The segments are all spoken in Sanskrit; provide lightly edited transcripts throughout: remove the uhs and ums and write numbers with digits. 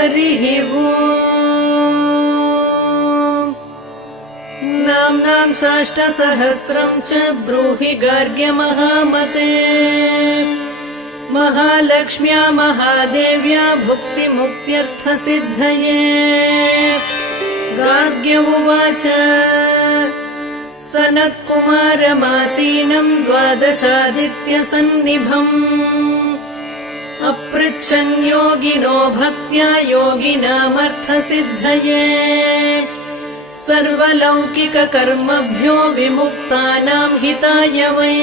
हरिः ओम्। नाम्नां साष्टसहस्रं च ब्रूहि गार्ग्य महामते। महालक्ष्म्या महादेव्या भुक्तिमुक्त्यर्थसिद्धये। गार्ग्य उवाच सनत्कुमारमासीनं द्वादशादित्यसन्निभम्। अपृच्छन् योगिनो भक्त्या योगिनामर्थसिद्धये। सर्वलौकिककर्मभ्यो विमुक्तानां हिताय वै।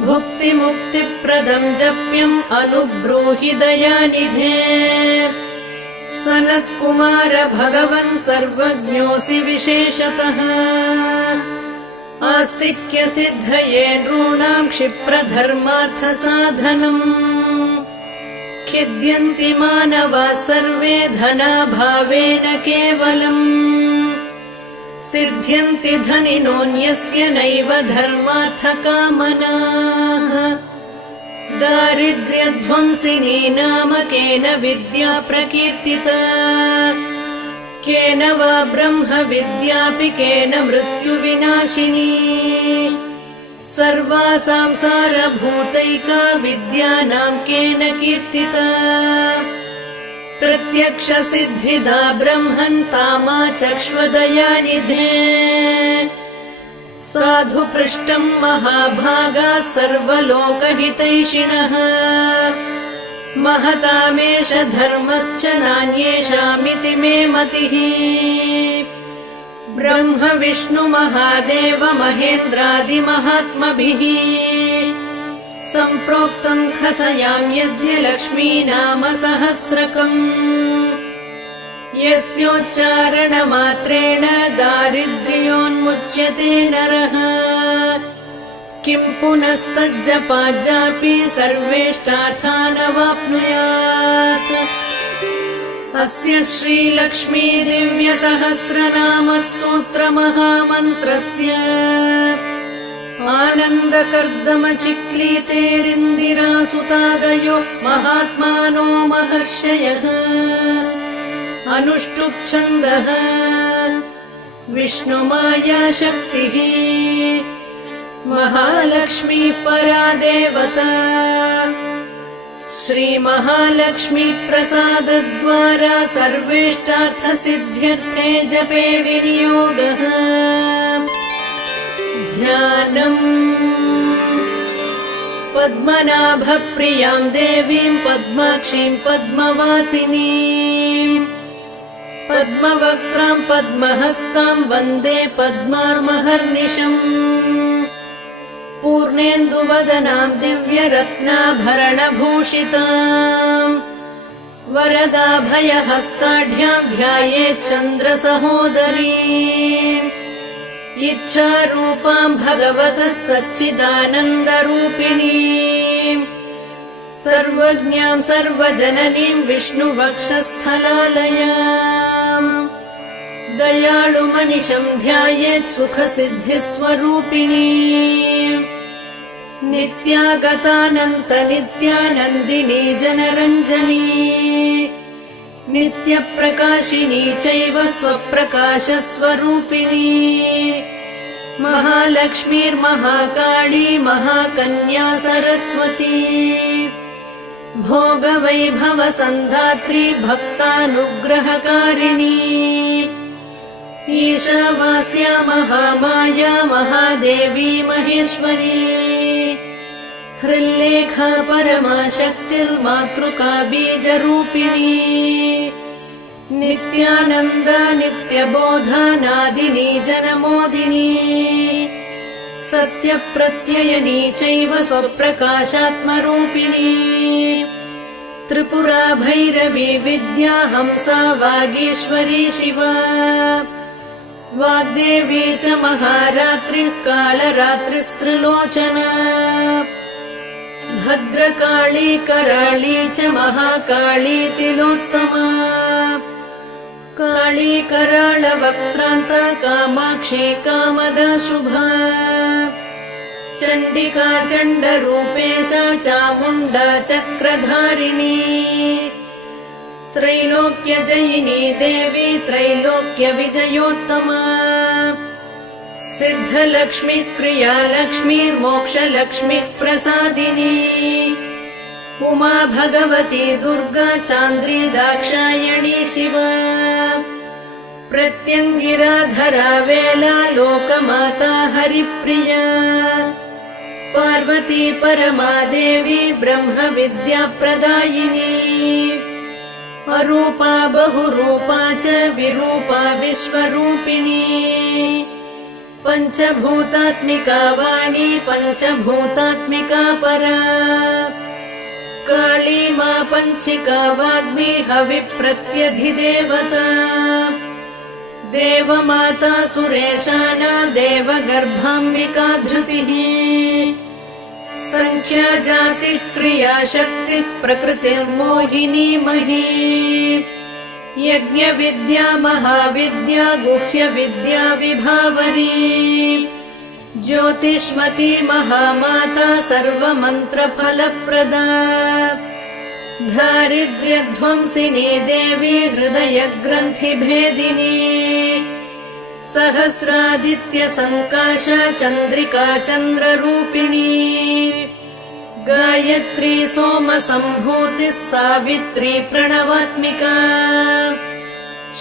भुक्तिमुक्तिप्रदं जप्यम् अनुब्रूहि दयानिधे। सनत्कुमार भगवन् सर्वज्ञोऽसि विशेषतः। आस्तिक्यसिद्धये नॄणां क्षिप्रधर्मार्थसाधनम्। खिद्यन्ति मानवाः सर्वे धनाभावेन केवलम्। सिद्ध्यन्ति धनिनोऽन्यस्य नैव धर्मार्थकामनाः। दारिद्र्यध्वंसिनी नाम केन विद्या प्रकीर्तिता। केन वा ब्रह्मविद्यापि केन मृत्युविनाशिनी। सर्वासां सारभूतैका विद्यानां केन कीर्तिता। प्रत्यक्षसिद्धिदा ब्रह्मन् तामाचक्ष्वदयानिधे। साधु पृष्टं महाभागा सर्वलोकहितैषिणः। महतामेष धर्मश्च नान्येषामिति मे मतिः। ब्रह्म विष्णु महादेव महेन्द्रादिमहात्मभिः सम्प्रोक्तं कथयाम्यद्य लक्ष्मी नाम सहस्रकम्। यस्योच्चारणमात्रेण दारिद्र्योन्मुच्यते नरः। किं पुनस्तज्जपाज्जापि सर्वेष्टार्थानवाप्नुयात्। अस्य श्रीलक्ष्मी दिव्यसहस्रनामस्तोत्रमहामन्त्रस्य आनन्दकर्दमचिक्लीतेरिन्दिरासुतादयो महात्मानो महर्षयः। अनुष्टुप्छन्दः विष्णुमाया शक्तिः। महालक्ष्मी परा देवता। श्रीमहालक्ष्मी प्रसादद्वारा सर्वेष्टार्थसिद्ध्यर्थे जपे विनियोगः। ध्यानम्। पद्मनाभप्रियां देवीं पद्माक्षीं पद्मवासिनीं। पद्मवक्त्रां पद्महस्तां वन्दे पद्मार्महर्निशम्। पूर्णेन्दुवदनां दिव्यरत्नाभरणभूषिताम्। वरदाभयहस्ताढ्यां ध्यायेच्चन्द्रसहोदरीम्। इच्छारूपां भगवतः सच्चिदानन्दरूपिणीम्। सर्वज्ञां सर्वजननीं विष्णुवक्षस्थलालयाम्। दयाळुमनिशं ध्यायेत् सुखसिद्धिस्वरूपिणीम्। नित्यागतानन्तनित्यानन्दिनी जनरञ्जनी। नित्यप्रकाशिनी चैव स्वप्रकाशस्वरूपिणी। महालक्ष्मीर्महाकाली महाकन्या सरस्वती। भोगवैभवसन्धात्री भक्तानुग्रहकारिणी। ईशावास्या महामाया महादेवी महेश्वरी। हृल्लेखा परमाशक्तिर्मातृका बीजरूपिणी। नित्यानन्दा नित्यबोधानादिनी जनमोदिनी। सत्यप्रत्ययनी चैव स्वप्रकाशात्मरूपिणी। त्रिपुरा भैरवी विद्या हंसा वागीश्वरी शिवा। वाग्देवी च महारात्रिः कालरात्रिस्त्रिलोचना। भद्रकाली कराळी च महाकाली तिलोत्तमा। काली कराळवक्त्रान्ता कामाक्षी कामदा शुभा। चण्डिका चण्डरूपेशा चामुण्डा चक्रधारिणी। त्रैलोक्यजयिनी देवी त्रैलोक्यविजयोत्तमा सिद्धलक्ष्मी क्रियालक्ष्मी मोक्षलक्ष्मी प्रसादिनी उमा भगवती दुर्गा चान्द्री दाक्षायणी शिवा प्रत्यङ्गिराधरा वेला लोकमाता हरिप्रिया पार्वती परमा देवी ब्रह्म विद्या प्रदायिनी अरूपा बहुरूपा च विरूपा विश्वरूपिणी पञ्चभूतात्मिका वाणी पञ्चभूतात्मिका परा काली मा पञ्चिका वाग्मी हविप्रत्यधिदेवता देवमाता सुरेशाना देवगर्भाम्बिका धृतिः संख्या जातिः क्रिया शक्तिः प्रकृतिर्मोहिनी मही यज्ञविद्या महाविद्या गुह्यविद्या विभावरी ज्योतिष्मती महामाता सर्वमन्त्रफलप्रदा दारिद्र्यध्वंसिनी देवी हृदयग्रन्थिभेदिनी सहस्रादित्यसङ्काशा चन्द्रिका चन्द्ररूपिणी गायत्री सोमसम्भूतिः सावित्री प्रणवात्मिका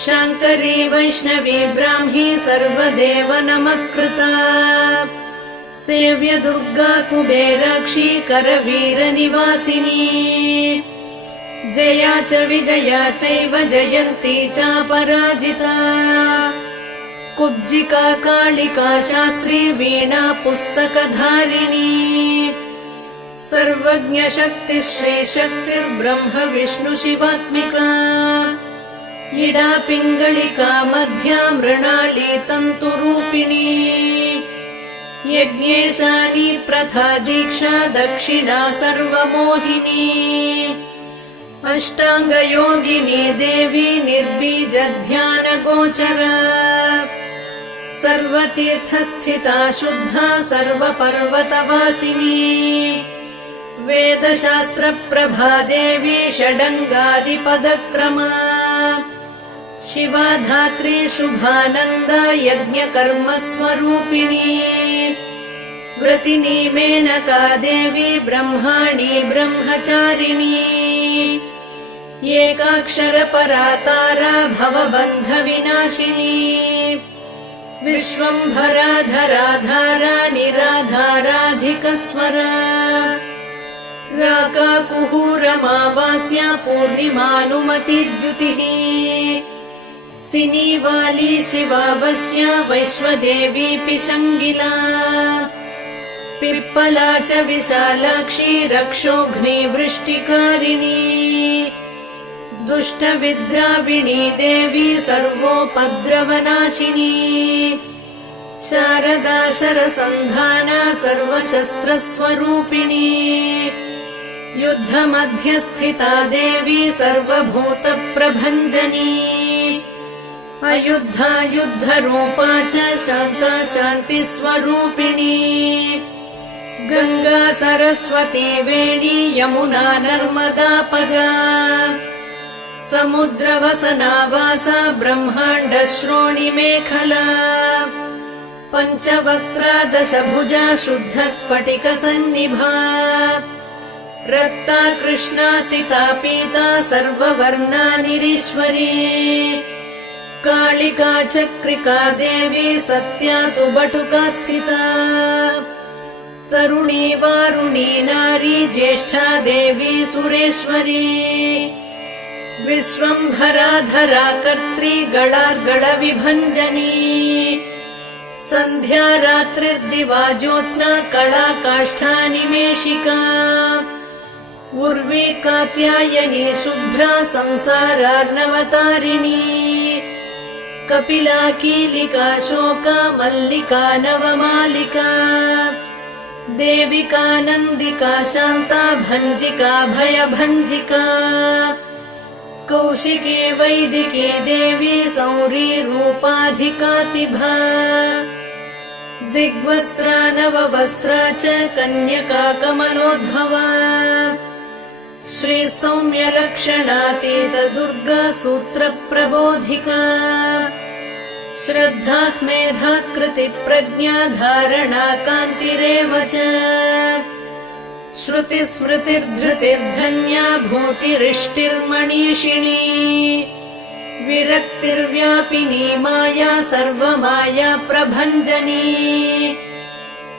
शाङ्करी वैष्णवी ब्राह्मी सर्वदेव नमस्कृता सेव्य दुर्गा कुबेराक्षी करवीरनिवासिनी जया च विजया चैव जयन्ती चापराजिता कुब्जिका कालिका शास्त्री वीणा पुस्तकधारिणी सर्वज्ञशक्तिः श्रीशक्तिर्ब्रह्म विष्णु शिवात्मिका इडा पिङ्गलिका मध्या मृणाली तन्तुरूपिणी यज्ञेशानी प्रथा दीक्षा दक्षिणा सर्वमोहिनी अष्टाङ्गयोगिनी देवी निर्बीजध्यानगोचरा सर्वतीर्थस्थिता शुद्धा सर्वपर्वतवासिनी वेदशास्त्रप्रभा देवी षडङ्गादिपदक्रमा शिवा धात्री शुभानन्दा यज्ञकर्मस्वरूपिणी व्रतिनी मेनका देवी ब्रह्माणी ब्रह्मचारिणी एकाक्षरपरा तारा भवबन्धविनाशिनी विश्वम्भरा धरा धारा निराधाराधिकस्वरा राका कुहूरमावास्या पूर्णिमानुमतिद्युतिः सिनीवाली शिवावस्या वैश्वदेवी पिशङ्गिला पिप्पला च विशालाक्षी रक्षोघ्नी वृष्टिकारिणी दुष्टविद्राविणी देवी सर्वोपद्रवनाशिनी शारदा शरसन्धाना सर्वशस्त्रस्वरूपिणी युद्धमध्यस्थिता देवी सर्वभूतप्रभञ्जनी अयुद्धा युद्धरूपा च शान्ता शान्तिस्वरूपिणी गंगा सरस्वती वेणी यमुना नर्मदापगा समुद्रवसनावासा ब्रह्माण्ड श्रोणिमेखला पञ्चवक्त्रा दशभुजा शुद्धस्फटिकसन्निभा रक्ता कृष्णा सिता पीता सर्ववर्णा निरीश्वरी कालिका चक्रिका देवी सत्या तु बटुका स्थिता तरुणी वारुणी नारी ज्येष्ठा देवी सुरेश्वरी विश्वम्भरा धरा कर्त्री गणार्गणविभञ्जनी सन्ध्या रात्रिर्दिवा ज्योत्स्ना कला काष्ठानिमेषिका उर्वी कात्यायनी शुभ्रा संसारार्णवतारिणी कपिला कीलिका शोका मल्लिका नवमालिका देविका नन्दिका शान्ता भञ्जिका भयभञ्जिका कौशिकी वैदिकी देवी सौरी रूपाधिकातिभा दिग्वस्त्रा नववस्त्रा च कन्यका कमलोद्भवा श्री सौम्यलक्षणातीत दुर्गा सूत्र प्रबोधिका श्रद्धा मेधा कृति प्रज्ञा धारणा कान्तिरेव च श्रुति स्मृतिर्धृतिर्धन्या भूतिरिष्टिर्मणीषिणी विरक्तिर्व्यापिनी माया सर्वमाया प्रभञ्जनी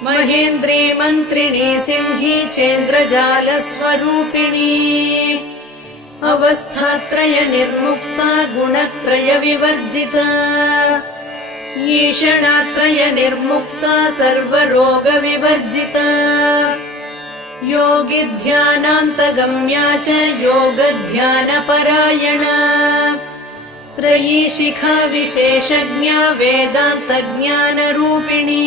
महेन्द्री मन्त्रिणी सिंही चेन्द्रजालस्वरूपिणी अवस्थात्रय निर्मुक्ता गुणत्रय विवर्जिता ईषणात्रय निर्मुक्ता सर्वरोग विवर्जिता योगी ध्यानान्तगम्या च योगध्यानपरायणा त्रयी शिखा विशेषज्ञा वेदान्तज्ञानरूपिणी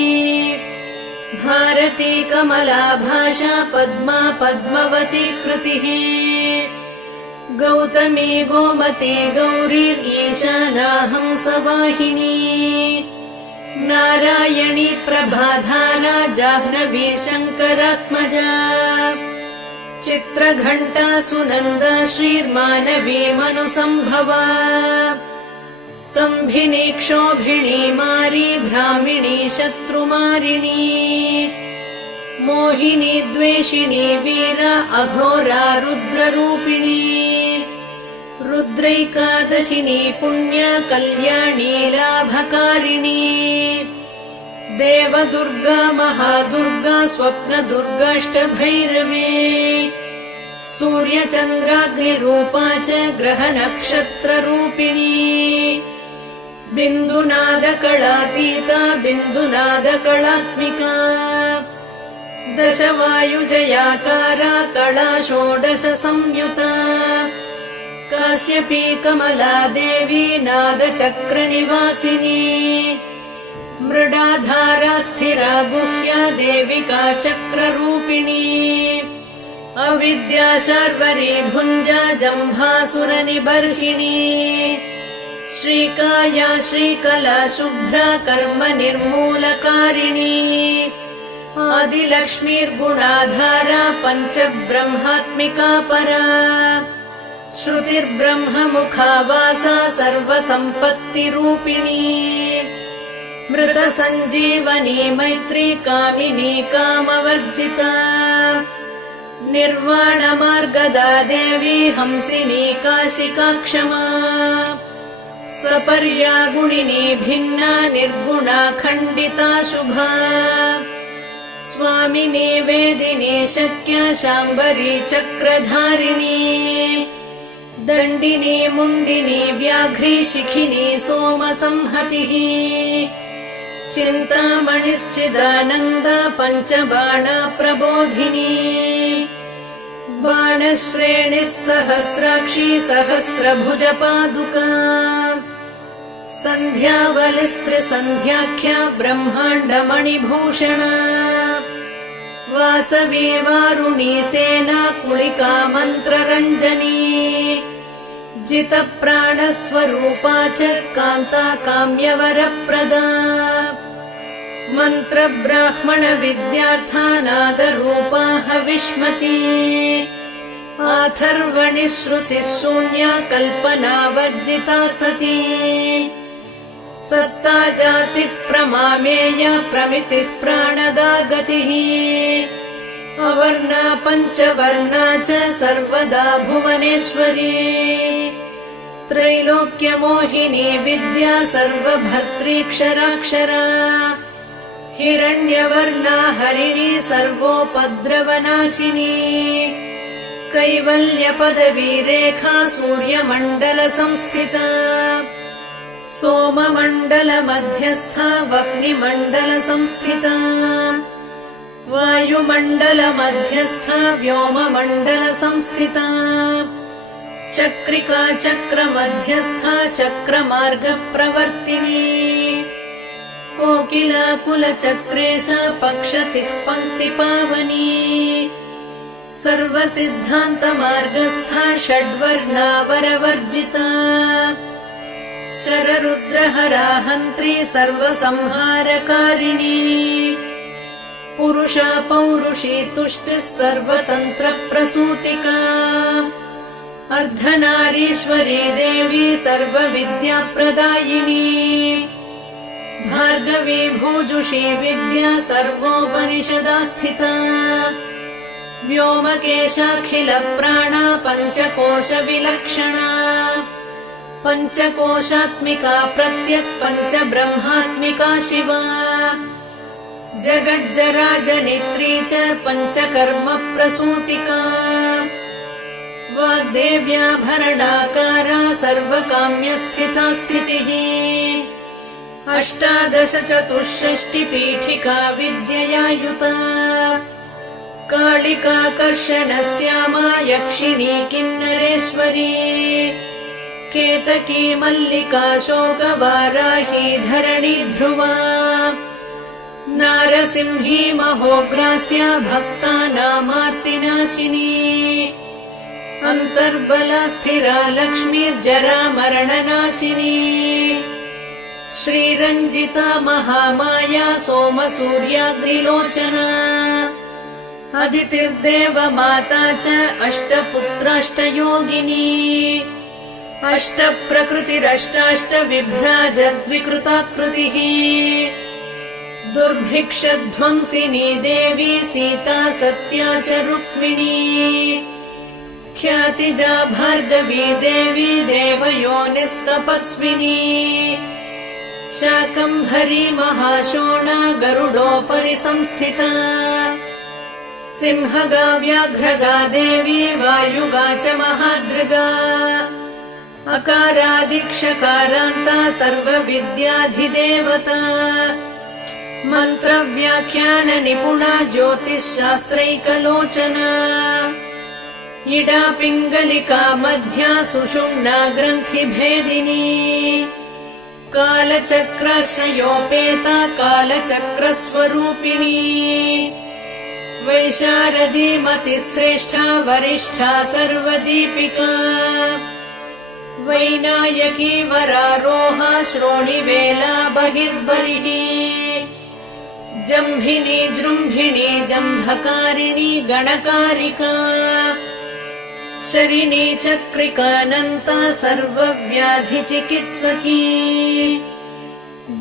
भारती कमला भाषा पद्मा पद्मवती कृतिः गौतमी गोमती गौरीर्ईशानाहंसवाहिनी नारायणी प्रभाधारा जाह्नवी शङ्करात्मजा चित्रघण्टा सुनन्दा श्रीर्मानवी मनुसम्भवा स्तम्भिनी क्षोभिणी मारी भ्रामिणी शत्रुमारिणी मोहिनी द्वेषिणी वीरा अघोरा रुद्ररूपिणी रुद्रैकादशिनी पुण्या कल्याणी लाभकारिणी देवदुर्गा महादुर्गा स्वप्नदुर्गाष्टभैरवी सूर्यचन्द्राग्निरूपा च ग्रहनक्षत्ररूपिणी बिन्दुनादकलातीता बिन्दुनादकलात्मिका दशवायुजयाकारा कला षोडश संयुता काश्यपी कमला देवी नादचक्रनिवासिनी मृडाधारा स्थिरा गुह्या देविका चक्ररूपिणी अविद्या शार्वरी भुञ्जा जम्भासुरनिबर्हिणी श्रीकाया श्रीकला शुभ्रा कर्म निर्मूलकारिणी आदिलक्ष्मीर्गुणाधारा पञ्चब्रह्मात्मिका परा श्रुतिर्ब्रह्ममुखावासा सर्वसम्पत्तिरूपिणी मृतसञ्जीवनी मैत्री कामिनी कामवर्जिता निर्वाणमार्गदा देवी हंसिनी काशिका क्षमा सपर्या गुणिनी भिन्ना निर्गुणा खण्डिता शुभा स्वामिनी वेदिनी शक्या शाम्बरी चक्रधारिणी दण्डिनी मुण्डिनी व्याघ्री शिखिनी सोमसंहतिः चिन्तामणिश्चिदानन्द पञ्चबाणा प्रबोधिनी बाणश्रेणिः सहस्राक्षी सहस्रभुजपादुका सन्ध्यावलिस्त्रिसन्ध्याख्या ब्रह्माण्डमणिभूषणा वासवी वारुणी सेना कुलिका मन्त्ररञ्जनी जितप्राणस्वरूपा च कान्ता काम्यवरप्रदा मन्त्रब्राह्मण विद्यार्थानादरूपा हविष्मती आथर्वणि श्रुतिः शून्या कल्पना वर्जिता सती सत्ता जातिः प्रमामेया प्रमितिः प्राणदा गतिः अवर्णा पञ्चवर्णा च सर्वदा भुवनेश्वरी त्रैलोक्यमोहिनी विद्या सर्वभर्त्रीक्षराक्षरा हिरण्यवर्णा हरिणी सर्वोपद्रवनाशिनी कैवल्यपदवी रेखा सूर्यमण्डलसंस्थिता सोममण्डलमध्यस्था वह्निमण्डलसंस्थिता वायुमण्डलमध्यस्था व्योममण्डलसंस्थिता चक्रिका चक्रमध्यस्था चक्रमार्गप्रवर्तिनी कोकिला कुलचक्रेशा पक्षतिः पङ्क्तिपावनी सर्वसिद्धान्तमार्गस्था षड्वर्णावरवर्जिता शररुद्रहरा हन्त्री सर्वसंहारकारिणी पुरुषा पौरुषी तुष्टिः सर्वतन्त्रप्रसूतिका अर्धनारीश्वरी देवी सर्वविद्याप्रदायिनी भार्गवी भूजुषी विद्या सर्वोपनिषदा स्थिता व्योमकेशाखिलप्राणा पञ्चकोशविलक्षणा पञ्चकोशात्मिका प्रत्यक् पञ्चब्रह्मात्मिका शिवा जगज्जराजनित्री च पञ्चकर्म प्रसूतिका वाग्देव्याभरणाकारा सर्वकाम्यस्थिता स्थितिः अष्टादश चतुष्षष्टिपीठिका विद्यया युता कालिकाकर्षणश्यामा यक्षिणी किन्नरेश्वरी केतकी मल्लिका शोकवाराही धरणी ध्रुवा नारसिंही महोग्रास्या भक्तानामार्तिनाशिनी अन्तर्बला स्थिरा लक्ष्मीर्जरा मरणनाशिनी श्रीरञ्जिता महामाया सोमसूर्याग्निलोचना अदितिर्देवमाता च अष्टपुत्राष्टयोगिनी अष्टप्रकृतिरष्टाष्टविभ्राजद्विकृताकृतिः दुर्भिक्षध्वंसिनी देवी सीता सत्या च रुक्मिणी ख्यातिजा भार्गवी देवी देवयोनिस्तपस्विनी शाकम्भरी महाशोणा गरुडोपरि संस्थिता सिंहगा व्याघ्रगा देवी वायुगा च महादृगा अकारादिक्षकारान्ता सर्वविद्याधिदेवता मन्त्रव्याख्यान निपुणा ज्योतिश्शास्त्रैकलोचना इडा पिङ्गलिका मध्या सुषुम्ना ग्रन्थिभेदिनी कालचक्राश्रयोपेता कालचक्रस्वरूपिणी वैशारदी मतिश्रेष्ठा वरिष्ठा सर्वदीपिका वैनायकी वरारोहा श्रोणिवेला बहिर्बलिः जम्भिनी जृम्भिणी जम्भकारिणी गणकारिका शरिणी चक्रिकानन्ता सर्वव्याधिचिकित्सकी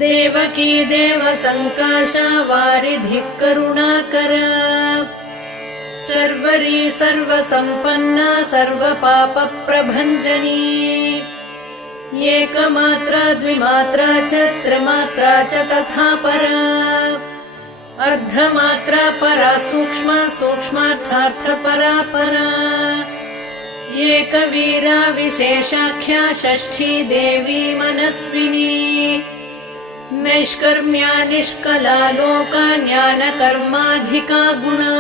देवकी देवसङ्काशा वारिधिः करुणाकरा शर्वरी सर्वसम्पन्ना सर्वपापप्रभञ्जनी एकमात्रा द्विमात्रा च त्रिमात्रा च तथा परा अर्धमात्रा परा सूक्ष्मा सूक्ष्मार्थार्थपरा परा एकवीरा विशेषाख्या षष्ठी देवी मनस्विनी नैष्कर्म्या निष्कला लोका ज्ञानकर्माधिका गुणा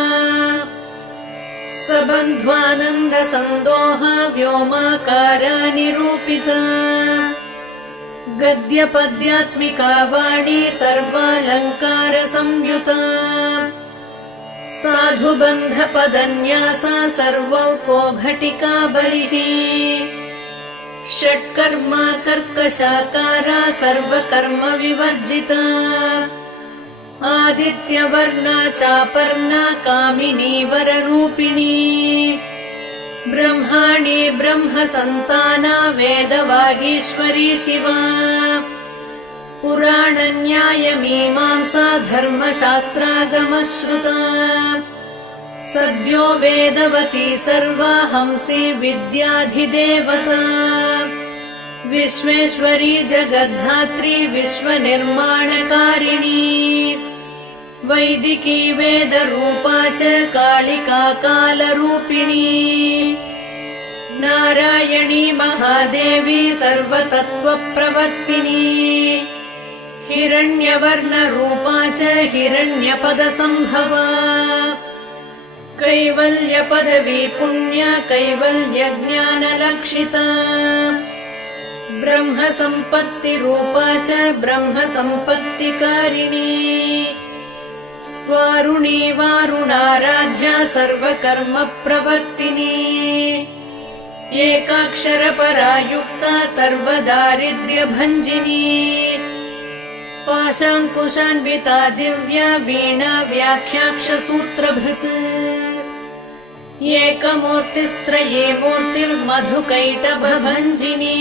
सबन्ध्वानन्द सन्दोहा व्योमाकारा निरूपिता गद्यपद्यात्मिका वाणी सर्वालङ्कार संयुता साधुबन्धपदन्यासा सर्वौको घटिका बलिः षट्कर्मा कर्कशाकारा सर्वकर्म विवर्जिता आदित्यवर्णा चापर्णा कामिनी वररूपिणी ब्रह्माणी ब्रह्मसन्ताना वेदवागीश्वरी शिवा पुराणन्यायमीमांसा धर्मशास्त्रागमश्रुता सद्यो वेदवती सर्वा हंसी विद्याधिदेवता विश्वेश्वरी जगद्धात्री विश्वनिर्माणकारिणी वैदिकी वेदरूपा च कालिका कालरूपिणी नारायणी महादेवी सर्वतत्त्वप्रवर्तिनी हिरण्यवर्णरूपा च हिरण्यपदसम्भवा कैवल्यपदवी पुण्या कैवल्यज्ञानलक्षिता ब्रह्मसम्पत्तिरूपा च ब्रह्मसम्पत्तिकारिणी वारुणी वारुणाराध्या सर्वकर्मप्रवर्तिनी एकाक्षरपरा युक्ता सर्वदारिद्र्यभञ्जिनी पाशाङ्कुशान्विता दिव्या वीणा व्याख्याक्षसूत्रभृत् एकमूर्तिस्त्रये मूर्तिर्मधुकैटभभञ्जिनी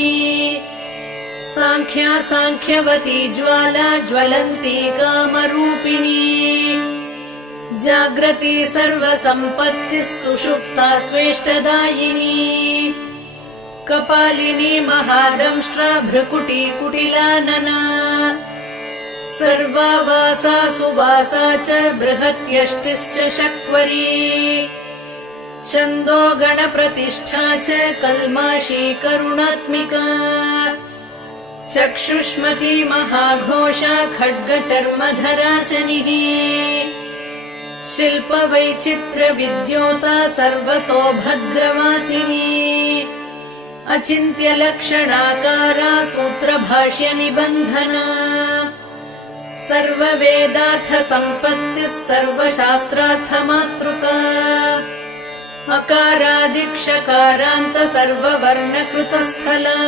साङ्ख्या साङ्ख्यवती ज्वाला ज्वलन्ती कामरूपिणी जाग्रती सर्वसम्पत्तिः सुषुप्ता स्वेष्टदायिनी कपालिनी महादंष्ट्रा भ्रुकुटी कुटिलानना सर्वावासा सुवासा च बृहत्यष्टिश्च शक्वरी छन्दो गणप्रतिष्ठा च कल्माशी करुणात्मिका चक्षुष्मती महाघोषा खड्गचर्मधरा शनिः शिल्पवैचित्र्यविद्योता सर्वतो भद्रवासिनी अचिन्त्यलक्षणाकारा सूत्रभाष्यनिबन्धना सर्ववेदार्थसम्पत्तिः सर्वशास्त्रार्थमातृका अकारादिक्षकारान्त सर्ववर्णकृतस्थला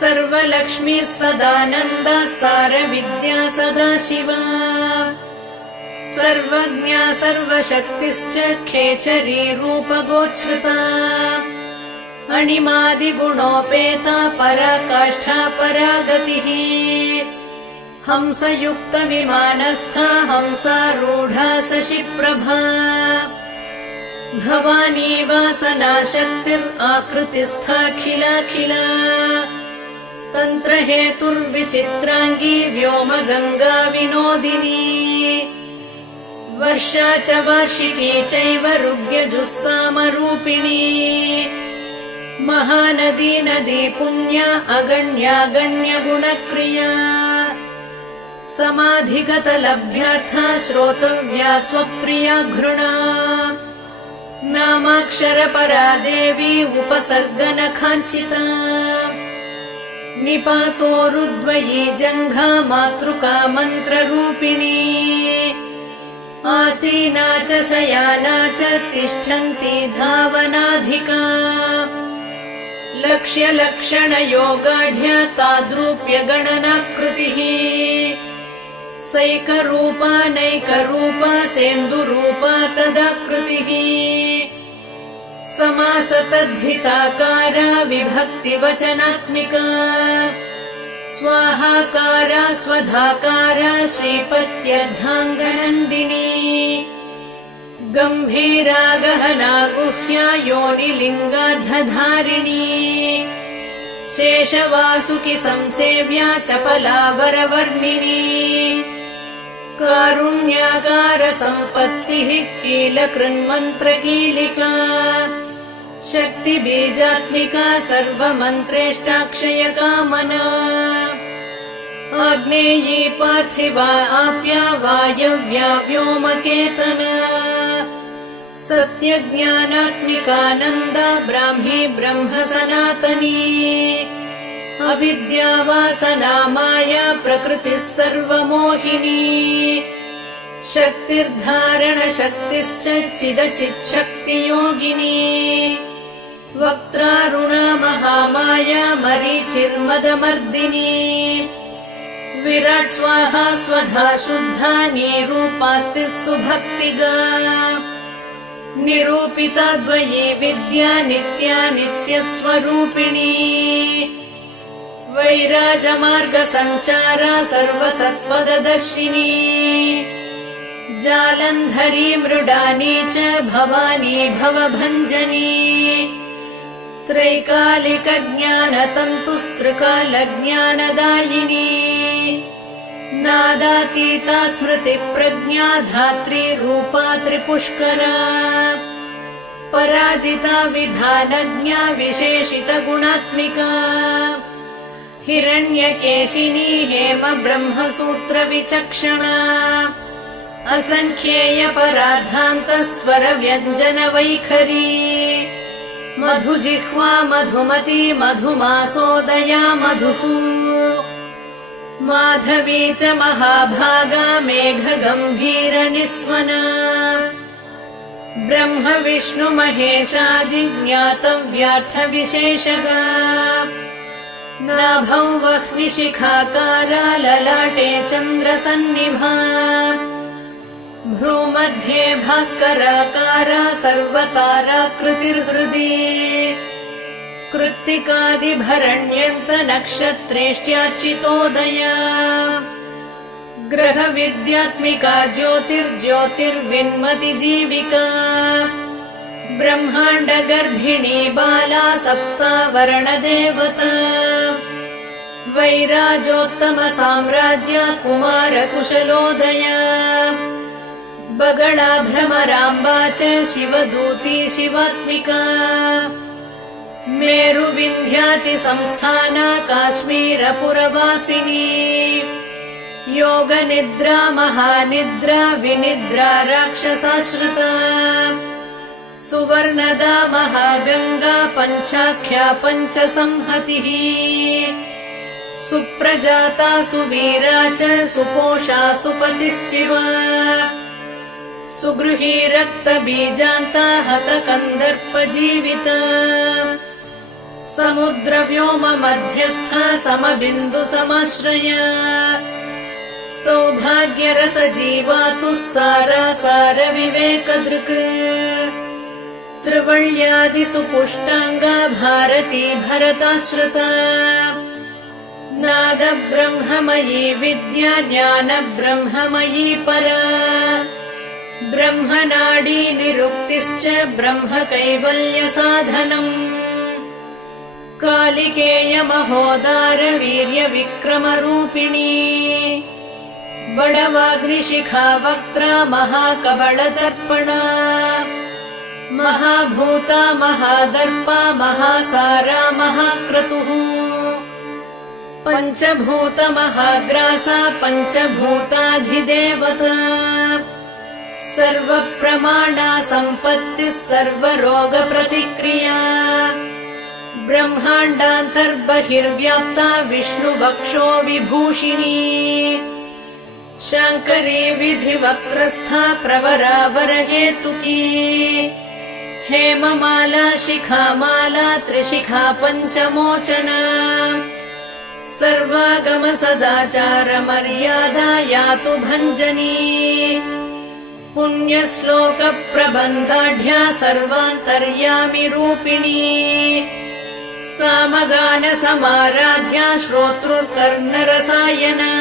सर्वलक्ष्मीः सदानन्दा सारविद्या सदाशिवा सर्वज्ञा सर्वशक्तिश्च खेचरी रूपगोच्छ्रुता अणिमादिगुणोपेता पराकाष्ठा परागतिः हंसयुक्तविमानस्था हंसारूढा शशिप्रभा भवानी वासनाशक्तिराकृतिस्थाखिलाखिला तन्त्रहेतुर्विचित्राङ्गी व्योमगङ्गा विनोदिनी वर्षा च वार्षिकी चैव ऋग्यजुस्सामरूपिणी महानदी नदी पुण्या अगण्यागण्यगुणक्रिया समाधिगतलभ्यार्था श्रोतव्या स्वप्रिया घृणा नामाक्षरपरा देवी उपसर्गनखाञ्चिता निपातोरुद्वयी जङ्घा मातृका मन्त्ररूपिणी आसीना च शयाना च तिष्ठन्ती धावनाधिका लक्ष्यलक्षणयोगाढ्या ताद्रूप्यगणनाकृतिः सैकरूपा नैकरूपा सेन्दुरूपा तदाकृतिः समासतद्धिताकारा विभक्तिवचनात्मिका स्वाहाकारा स्वधाकारा श्रीपत्यर्धाङ्गनन्दिनी गम्भीरा गहना गुह्या योनिलिङ्गार्धधारिणी शेषवासुकि संसेव्या चपला वरवर्णिनी कारुण्यागार सम्पत्तिः कीलकृन्मन्त्रकीलिका शक्तिबीजात्मिका सर्वमन्त्रेष्टाक्षयकामना आग्नेयी पार्थिवा आप्या वायव्या व्योमकेतना सत्यज्ञानात्मिकानन्दा ब्राह्मी ब्रह्म सनातनी अविद्या वासना माया प्रकृतिः सर्वमोहिनी शक्तिर्धारणशक्तिश्च चिदचिच्छक्तियोगिनी वक्त्रारुणा महामाया मरीचिर्मदमर्दिनी विराट् स्वाहा स्वधा शुद्धा निरूपास्तिः सुभक्तिगा निरूपिता द्वयी विद्या नित्या नित्यस्वरूपिणी वैराजमार्गसञ्चारा सर्वसत्पददर्शिनी जालन्धरी मृडानी च भवानी भवभञ्जनी त्रैकालिकज्ञानतन्तुस्त्रिकालज्ञानदायिनी नादातीता स्मृतिप्रज्ञा धात्री रूपा त्रिपुष्करा पराजिता विधानज्ञा विशेषितगुणात्मिका हिरण्यकेशिनी हेम ब्रह्मसूत्रविचक्षणा असङ्ख्येयपरार्धान्तस्वरव्यञ्जनवैखरी मधुजिह्वा मधुमती मधुमासोदया मधुः माधवी च महाभागा मेघगम्भीरनिस्वना ब्रह्म विष्णु महेशादिज्ञातव्यार्थविशेषगा नाभौ वह्निशिखाकारा ललाटे चन्द्रसन्निभा भ्रूमध्ये भास्कराकारा सर्वताराकृतिर्हृदि कृत्तिकादिभरण्यन्त नक्षत्रेष्ट्यार्चितोदया ग्रहविद्यात्मिका ज्योतिर्ज्योतिर्विन्मति जीविका ब्रह्माण्ड गर्भिणी बाला सप्तावरणदेवता वैराजोत्तम साम्राज्य कुमार कुशलोदया बगळा भ्रमराम्बा च शिवदूती शिवात्मिका मेरुविन्ध्याति संस्थाना काश्मीरपुरवासिनी योगनिद्रा महानिद्रा विनिद्रा राक्षसाश्रिता सुवर्णदा महागङ्गा पञ्चाख्या पञ्चसंहतिः सुप्रजाता सुवीरा च सुपोषा सुपतिः शिवा सुगृही रक्तबीजान्ता हतकन्दर्पजीविता समुद्रव्योम मध्यस्था समबिन्दुसमाश्रया सौभाग्यरसजीवातुः सारा विवेकदृक् त्रिवल्यादिसुपुष्टाङ्गा भारती भरताश्रिता नादब्रह्ममयी विद्या ज्ञानब्रह्ममयी परा ब्रह्मनाडी निरुक्तिश्च ब्रह्म कैवल्यसाधनम् कालिकेय महोदार वीर्यविक्रमरूपिणी बडवाग्निशिखा वक्त्रा महाकबलदर्पणा महाभूता महादर्पा महासारा महाक्रतुः पञ्चभूत महाग्रासा पञ्चभूताधिदेवता सर्वप्रमाणा सम्पत्तिः सर्वरोगप्रतिक्रिया ब्रह्माण्डान्तर्बहिर्व्याप्ता विष्णुवक्षो विभूषिणी शाङ्करी विधिवक्त्रस्था प्रवरावरहेतुकी हेममाला शिखामाला त्रिशिखा पञ्चमोचना सर्वागम सदाचार मर्यादा यातु भञ्जनी पुण्यश्लोक प्रबन्धाढ्या सर्वान्तर्यामि रूपिणी सामगान समाराध्या श्रोतृर्कर्णरसायना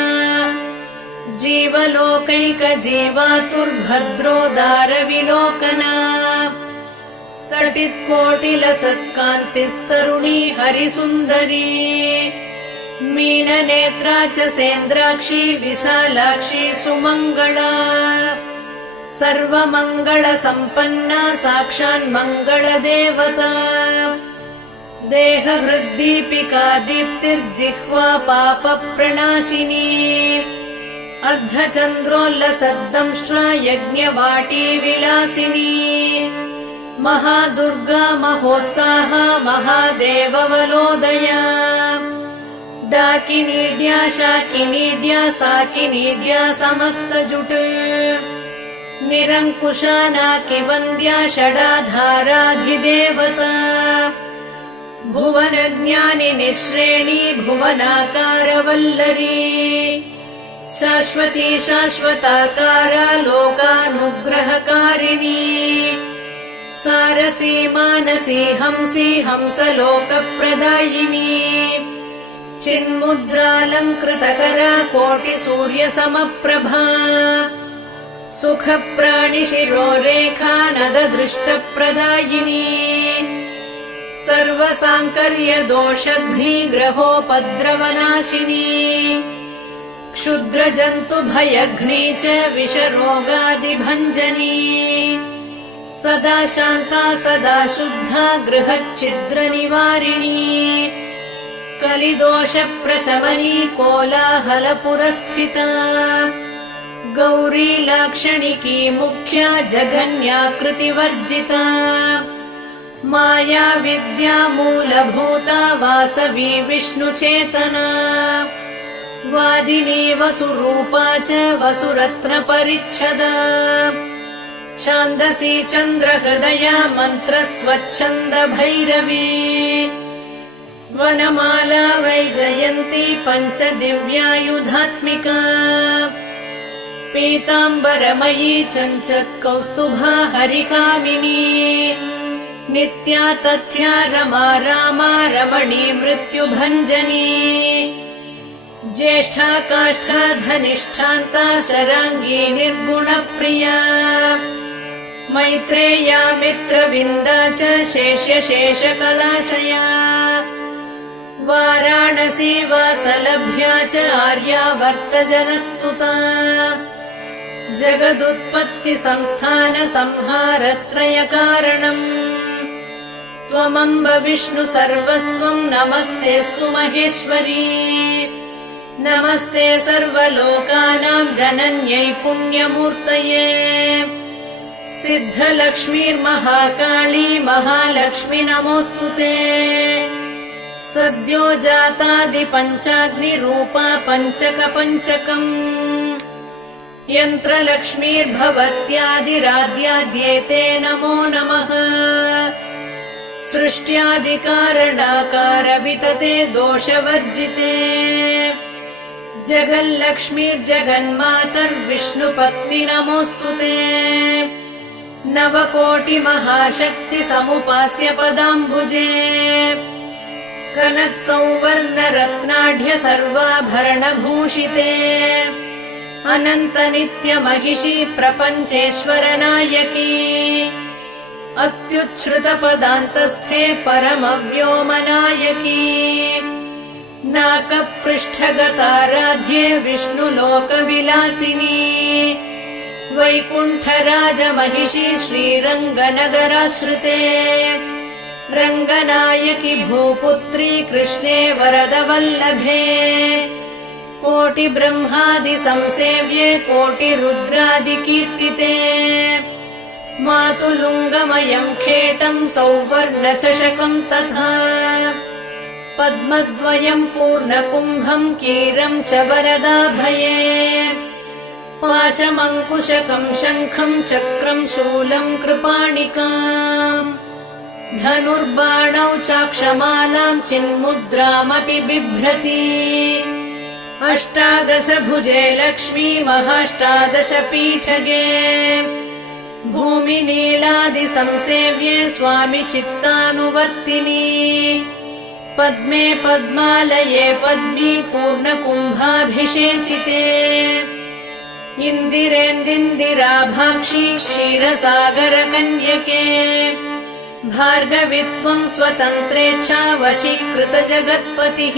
जीवलोकैकजीवातुर्भद्रोदार विलोकना तटित्कोटिलसत्कान्तिस्तरुणी हरिसुन्दरी मीननेत्रा च सेन्द्राक्षी विशालाक्षी सुमङ्गला सर्वमङ्गलसम्पन्ना साक्षान्मङ्गलदेवता देहहृद्दीपिका दीप्तिर्जिह्वा पापप्रणाशिनी अर्धचन्द्रोल्लसद्दंष्ट्रा यज्ञवाटी विलासिनी महादुर्गा महोत्साहा महादेववलोदया डाकिनीड्या शाकिनीड्या साकिनीड्या समस्तजुट निरङ्कुशा नाकिवन्द्या षडाधाराधिदेवता भुवनज्ञानिनि श्रेणी भुवनाकारवल्लरी शाश्वती शाश्वताकारा लोकानुग्रहकारिणी सारसी मानसी हंसी हंसलोकप्रदायिनी चिन्मुद्रालङ्कृतकरा कोटिसूर्यसमप्रभा सुखप्राणिशिरोरेखा नददृष्टप्रदायिनी सर्वसाङ्कर्यदोषघ्निग्रहोपद्रवनाशिनी क्षुद्रजन्तुभयघ्नी च विषरोगादिभञ्जनी सदा शान्ता सदा शुद्धा गृहच्छिद्रनिवारिणी कलिदोषप्रशमनी कोलाहलपुरस्थिता गौरी लाक्षणिकी मुख्या जगन्याकृतिवर्जिता माया विद्या मूलभूता वासवी विष्णुचेतना वादिनी वसुरूपा च वसुरत्नपरिच्छदा छान्दसी चन्द्रहृदया मन्त्रस्वच्छन्द भैरवी वनमाला वैजयन्ती पञ्चदिव्यायुधात्मिका पीताम्बरमयी चञ्चत्कौस्तुभा हरिकामिनी नित्या तथ्या रमा रामा रमणी मृत्युभञ्जनी ज्येष्ठा काष्ठा धनिष्ठान्ता शराङ्गी निर्गुणप्रिया मैत्रेया मित्रविन्दा च शेष्यशेषकलाशया वाराणसी वासलभ्या च आर्यावर्तजनस्तुता जगदुत्पत्तिसंस्थान संहारत्रयकारणम् त्वमम्ब विष्णु सर्वस्वम् नमस्तेऽस्तु महेश्वरी नमस्ते सर्वलोकानां जनन्यै पुण्यमूर्तये सिद्धलक्ष्मीर्महाकाली महालक्ष्मी नमोऽस्तु ते सद्यो जातादिपञ्चाग्निरूपा पञ्चकपञ्चकम् यन्त्रलक्ष्मीर्भवत्यादिराद्याद्येते नमो नमः सृष्ट्यादिकारणाकार वितते दोषवर्जिते जगल्लक्ष्मीर्जगन्मातर्विष्णुपत्नि नमोऽस्तु ते नवकोटिमहाशक्ति समुपास्य पदाम्बुजे कनत्सौवर्णरत्नाढ्य सर्वाभरणभूषिते अनन्तनित्यमहिषी प्रपञ्चेश्वर नायकी अत्युच्छ्रुतपदान्तस्थे परमव्योमनायकी नाकपृष्ठगताराध्ये विष्णुलोकविलासिनी वैकुण्ठराजमहिषी श्रीरङ्गनगराश्रिते रङ्गनायकि भूपुत्री कृष्णे वरदवल्लभे कोटिब्रह्मादिसंसेव्ये कोटिरुद्रादिकीर्तिते मातुलुङ्गमयम् खेटम् सौवर्णचषकम् तथा पद्मद्वयम् पूर्णकुम्भम् कीरम् च वरदाभये पाशमङ्कुशकम् शङ्खम् चक्रम् शूलम् कृपाणिकाम् धनुर्बाणौ चाक्षमालाम् चिन्मुद्रामपि बिभ्रति अष्टादशभुजे लक्ष्मी महाष्टादशपीठगे भूमिनीलादिसंसेव्ये स्वामि चित्तानुवर्तिनी पद्मे पद्मालये पद्मी पूर्णकुम्भाभिषेचिते इन्दिरेन्दिन्दिराभाक्षी क्षीरसागरकन्यके भार्गवित्वम् स्वतन्त्रेच्छा वशीकृतजगत्पतिः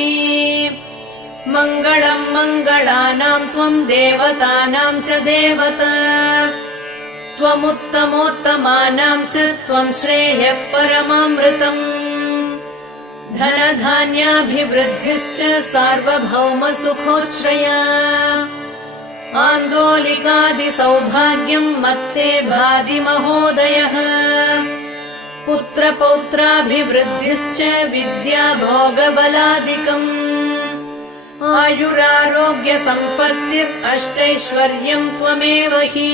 मङ्गलम् मङ्गलानाम् त्वम् देवतानाम् च देवता त्वमुत्तमोत्तमानाम् च त्वम् श्रेयः परमामृतम् धनधान्याभिवृद्धिश्च सार्वभौमसुखोच्छ्रया आन्दोलिकादिसौभाग्यम् मत्ते भाति महोदयः पुत्रपौत्राभिवृद्धिश्च विद्याभोगबलादिकम् आयुरारोग्यसम्पत्तिरष्टैश्वर्यम् त्वमेव हि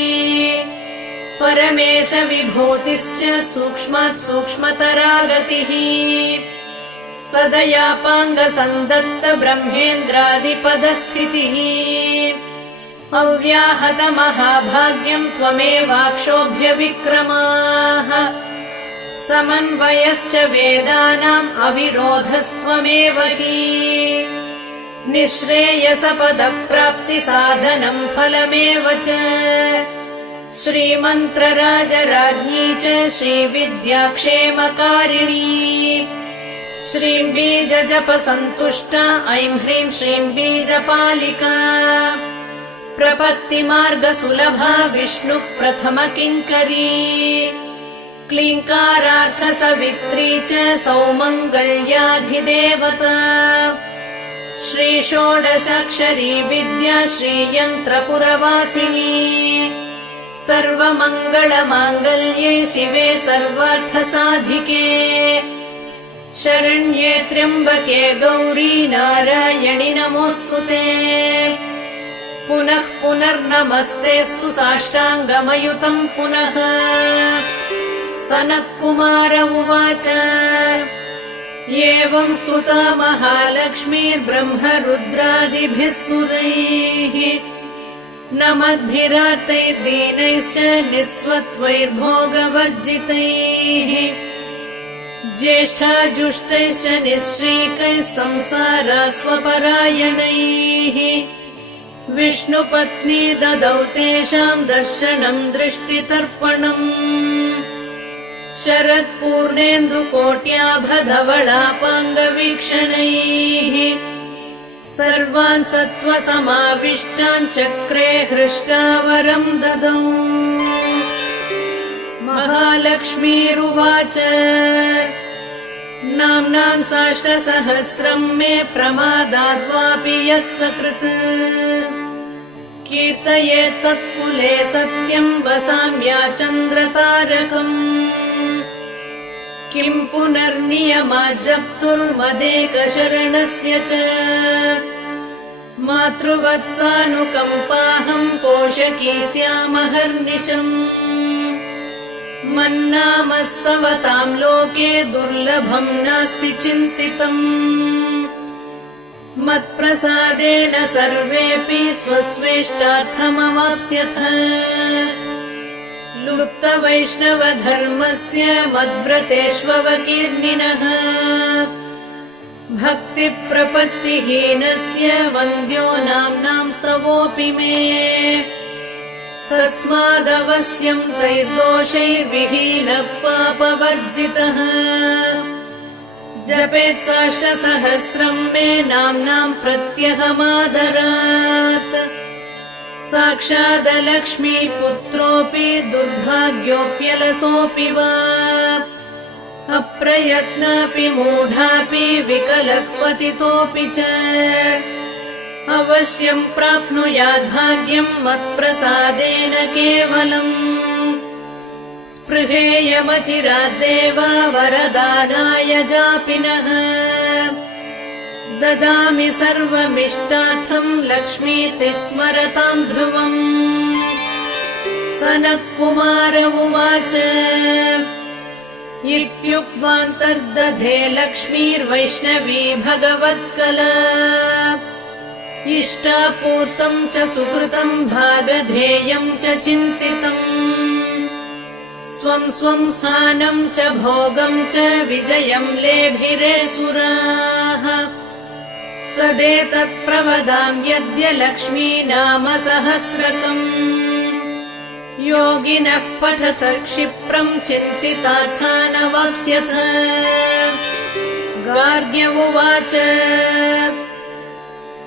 परमेश विभूतिश्च सूक्ष्मात् सूक्ष्मतरा गतिः सदयापाङ्गसन्दत्त ब्रह्मेन्द्रादिपदस्थितिः अव्याहतमहाभाग्यम् त्वमेवाक्षोभ्यविक्रमाः समन्वयश्च वेदानाम् अविरोधस्त्वमेव हि निःश्रेयसपदप्राप्तिसाधनम् फलमेव च श्रीमन्त्रराजराज्ञी च श्रीविद्याक्षेमकारिणी श्रीम् बीजजपसन्तुष्टा ऐं ह्रीं श्रीम् बीजपालिका प्रपत्तिमार्गसुलभा विष्णुप्रथमकिङ्करी क्लीङ्कारार्थसवित्री च सौमङ्गल्याधिदेवता श्रीषोडशाक्षरी विद्या श्रीयन्त्रपुरवासिनी सर्वमङ्गलमाङ्गल्ये शिवे सर्वार्थसाधिके शरण्ये त्र्यम्बके गौरी नारायणि नमोऽस्तु ते पुनः पुनर्नमस्तेऽस्तु साष्टाङ्गमयुतम् पुनः सनत्कुमार उवाच एवं स्तुता महालक्ष्मीर्ब्रह्मरुद्रादिभिः सुरैः न मद्भिरार्तैर्दीनैश्च निःस्वत्वैर्भोगवर्जितैः ज्येष्ठाजुष्टैश्च निःश्रीकैः संसारास्वपरायणैः विष्णुपत्नी ददौ तेषाम् दर्शनम् दृष्टितर्पणम् शरत्पूर्णेन्दुकोट्याभधवलापाङ्गवीक्षणैः सर्वान् सत्त्वसमाविष्टान् चक्रे हृष्टावरम् ददौ महालक्ष्मीरुवाच नाम्नाम् साष्टसहस्रम् मे प्रमादाद्वापि यः सकृत् कीर्तयेत् तत्कुले सत्यम् वसाम्या चन्द्रतारकम् किम् पुनर्नियमात् जप्तुर्मदेकशरणस्य च मातृवत्सानुकम्पाहम् पोषकी स्यामहर्निशम् मन्नामस्तव ताम् लोके दुर्लभम् नास्ति चिन्तितम् मत्प्रसादेन सर्वेऽपि स्वस्वेष्टार्थमवाप्स्यथ लुप्तवैष्णवधर्मस्य मद्व्रतेष्ववकीर्णिनः भक्तिप्रपत्तिहीनस्य वन्द्यो नाम्नाम् स्तवोऽपि मे तस्मादवश्यम् तैर्दोषैर्विहीनः पापवर्जितः जपेत् साष्टसहस्रम् मे नाम्नाम् प्रत्यहमादरात् साक्षादलक्ष्मीपुत्रोऽपि दुर्भाग्योऽप्यलसोऽपि वा अप्रयत्नापि मूढापि विकलः पतितोऽपि च अवश्यम् प्राप्नुयात् भाग्यम् मत्प्रसादेन केवलम् स्पृहेयमचिराद्देव वरदानाय जापिनः ददामि सर्वमिष्टार्थम् लक्ष्मीति स्मरताम् ध्रुवम् सनत्कुमार उवाच इत्युक्त्वान्तर्दधे लक्ष्मीर्वैष्णवी भगवत्कला इष्टापूर्तम् च सुकृतम् भागधेयम् च चिन्तितम् स्वम् स्वम् स्थानम् च भोगम् च विजयम् लेभिरे सुराः तदेतत्प्रवदाम् यद्य लक्ष्मी नाम सहस्रकम् योगिनः पठत क्षिप्रम् चिन्तितार्थानवाप्स्यथ गार्ग्य उवाच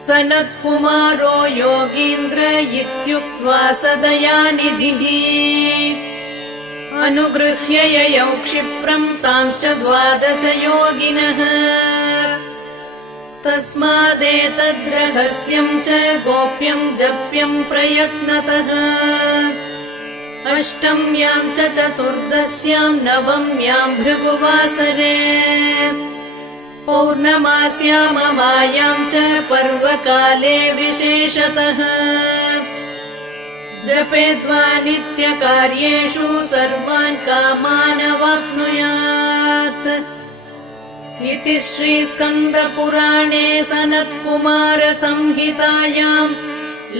सनत्कुमारो योगीन्द्र इत्युक्त्वा सदयानिधिः अनुगृह्य ययौ क्षिप्रम् तांश्च 12 योगिनः तस्मादेतद्रहस्यम् च गोप्यम् जप्यम् प्रयत्नतः अष्टम्याम् च चतुर्दश्याम् नवम्याम् भृगुवासरे पौर्णमास्याममायाम् च पर्वकाले विशेषतः जपेद्वा नित्यकार्येषु सर्वान् कामानवाप्नुयात् इति श्रीस्कन्दपुराणे सनत्कुमारसंहितायाम्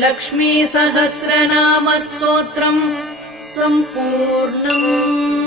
लक्ष्मीसहस्रनामस्तोत्रम् सम्पूर्णम्।